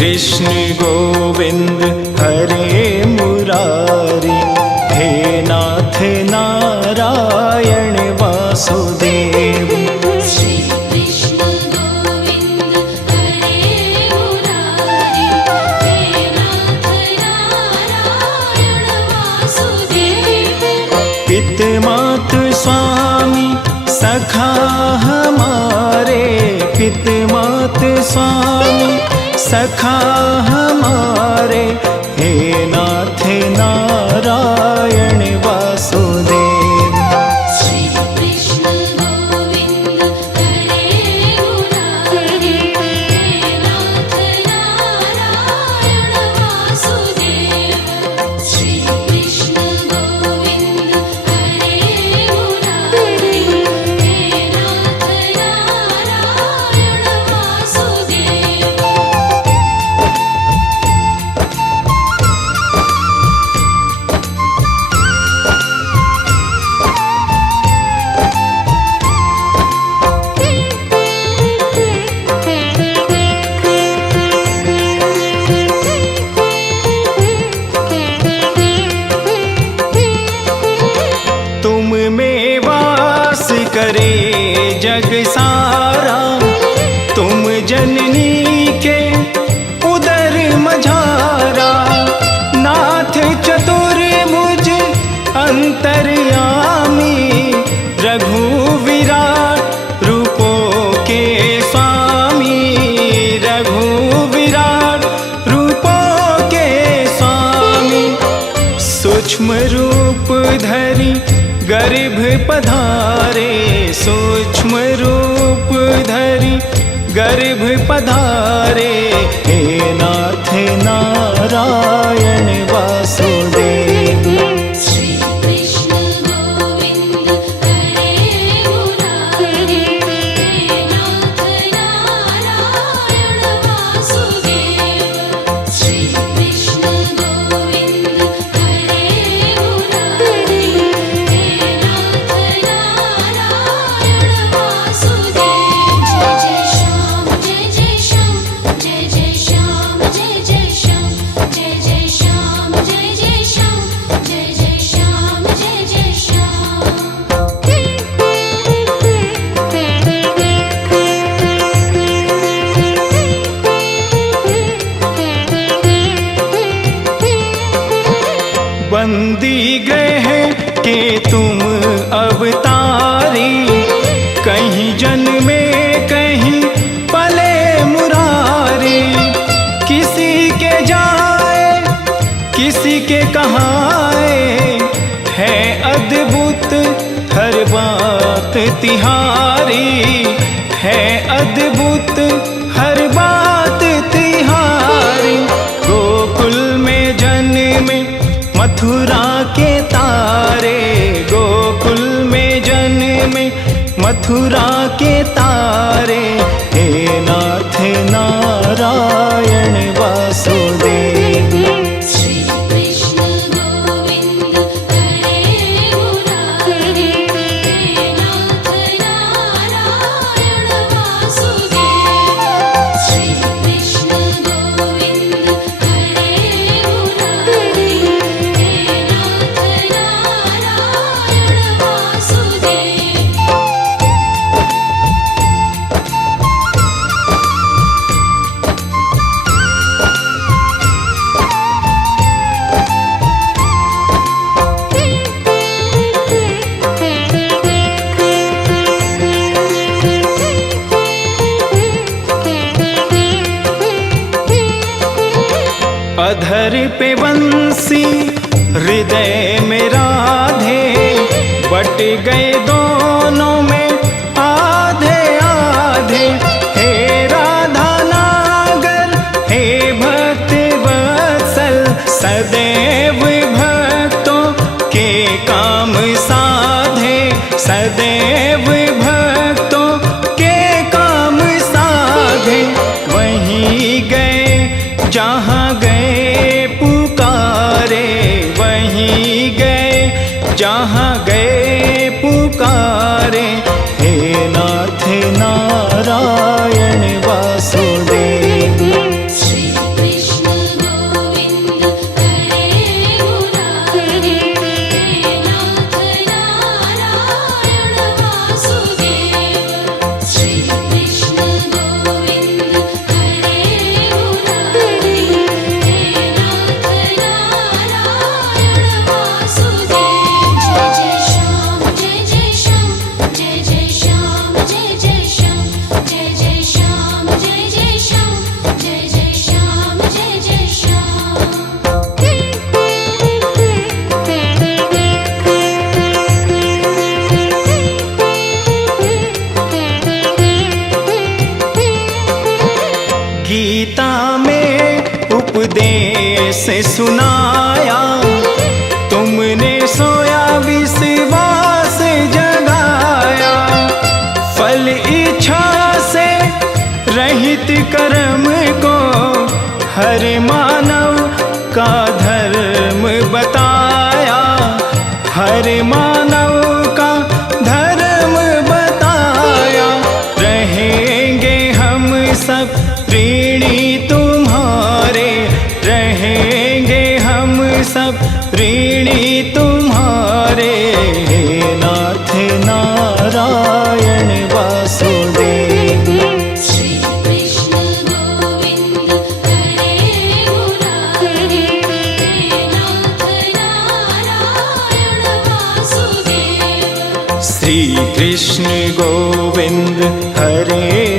कृष्ण गोविंद हरे मुरारी, हे नाथ नारायण वासुदेव। श्री कृष्ण गोविंद हरे मुरारी, हे नाथ नारायण वासुदेव। पित मात स्वामी सखा हमारे, पित मात स्वामी सखा हमारे, हे नाथ नारायण वासुदेव। श्री कृष्ण गोविंद हरे मुरारी, हे नाथ नारायण वासुदेव। श्री कृष्ण गोविंद हरे मुरारी, हे नाथ नारायण वासुदेव। तुम में वास करे जग सारा, तुम जननी के उदर मझारा। नाथ चतुर्भुज अंतर्यामी, रघु विराट रूपों के स्वामी, रघु विराट रूपों के स्वामी। सूक्ष्म रूप धरि गर्भ पधारे, सूक्ष्म रूप धरि गर्भ पधारे, हे नाथ नारायण वासुदेव। श्री कृष्ण गोविंद हरे मुरारी, हे नाथ नारायण वासुदेव। श्री कृष्ण गोविंद हरे मुरारी, हे नाथ नारायण वासुदेव। जय जय श्याम जय जय श्याम, जय जय श्याम जय जय श्याम, जय जय श्याम जय जय श्याम, जय जय श्याम जय जय श्याम। बंदी ग्रह के तुम अवतारी, कहीं जन्मे कहीं पले मुरारी। किसी के जाए किसी के कहाए, है अद्भुत हर बात तिहारी, है अद्भुत हर बात तिहारी। गोकुल में जन्मे मथुरा के तारे, गोकुल में जन्मे मथुरा के तारे, हे नाथ नारायण वासुदेव। श्री कृष्ण गोविंद हरे मुरारी, हे नाथ नारायण वासुदेव। श्री कृष्ण गोविंद हरे मुरारी, हे नाथ नारायण वासुदेव। अधर पे बंसी हृदय में राधे, बट गए दोनों में आधे आधे। हे राधा नागर हे भक्त वत्सल, सदैव भक्तों के काम साधे, सदैव भक्तों के काम साधे। वहीं गए जहाँ गए पुकारे, वहीं गए जहाँ गए पुकारे, हे नाथ नारायण वासुदेव। श्री गीता में उपदेश सुनाया, तुमने सोया विश्वास जगाया। फल इच्छा से रहित कर्म को हर मानव का धर्म बताया, हर मानव का धर्म बताया। रहेंगे हम सब ऋणी तुम्हारे, रहेंगे हम सब ऋणी तुम्हारे। नाथ नारायण वासुदेव। श्री कृष्ण गोविंद हरे मुरारी, हे नाथ नारायण वासुदेव। श्री कृष्ण गोविंद हरे